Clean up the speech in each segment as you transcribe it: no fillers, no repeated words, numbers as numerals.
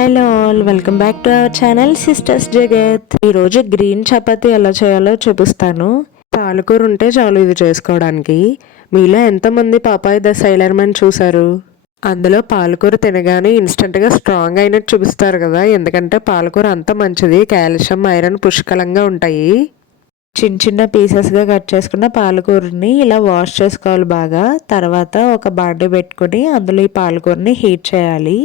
Hello all, welcome back to our channel sisters జగత్. ఈరోజు green chapati ఎలా చేయాలో చూపిస్తాను. పాలకూర ఉంటే చాలు ఇది చేసుకోవడానికి. మీలో ఎంతమంది పాపాయ్ ద సైలర్ మ్యాన్ చూసారు? అందులో పాలకూర తినగానే ఇన్స్టెంట్గా స్ట్రాంగ్ అయినట్టు చూపిస్తారు కదా, ఎందుకంటే పాలకూర అంత మంచిది, కాల్షియం ఐరన్ పుష్కలంగా ఉంటాయి. చిన్న చిన్న పీసెస్గా కట్ చేసుకున్న పాలకూరని ఇలా వాష్ చేసుకోవాలి బాగా. తర్వాత ఒక బాండీ పెట్టుకొని అందులో ఈ పాలకూరని హీట్ చేయాలి.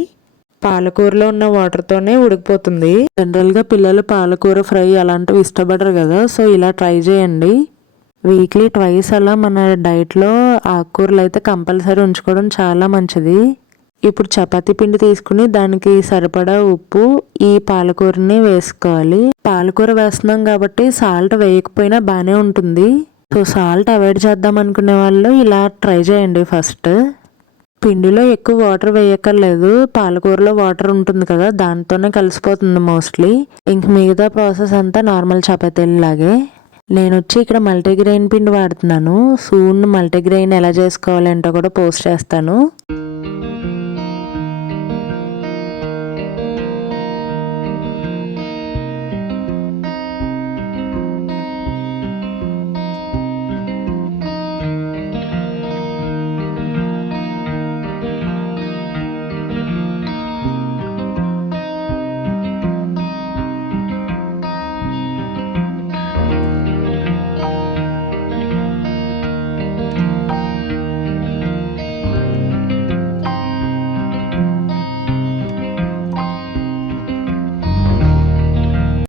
పాలకూరలో ఉన్న వాటర్తోనే ఉడికిపోతుంది. జనరల్గా పిల్లలు పాలకూర ఫ్రై అలాంటివి ఇష్టపడరు కదా, సో ఇలా ట్రై చేయండి. వీక్లీ ట్వైస్ అలా మన డైట్లో ఆకుకూరలు అయితే కంపల్సరీ ఉంచుకోవడం చాలా మంచిది. ఇప్పుడు చపాతీ పిండి తీసుకుని దానికి సరిపడా ఉప్పు, ఈ పాలకూరని వేసుకోవాలి. పాలకూర వేస్తున్నాం కాబట్టి సాల్ట్ వేయకపోయినా బాగానే ఉంటుంది. సో సాల్ట్ అవాయిడ్ చేద్దాం అనుకునే వాళ్ళు ఇలా ట్రై చేయండి. ఫస్ట్ పిండిలో ఎక్కువ వాటర్ వేయక్కర్లేదు, పాలకూరలో వాటర్ ఉంటుంది కదా, దాంతోనే కలిసిపోతుంది మోస్ట్లీ. ఇంక మిగతా ప్రాసెస్ అంతా నార్మల్ చపాతీలాగే. నేను వచ్చి ఇక్కడ మల్టీగ్రెయిన్ పిండి వాడుతున్నాను. సూన్ మల్టీగ్రెయిన్ ఎలా చేసుకోవాలంటో కూడా పోస్ట్ చేస్తాను.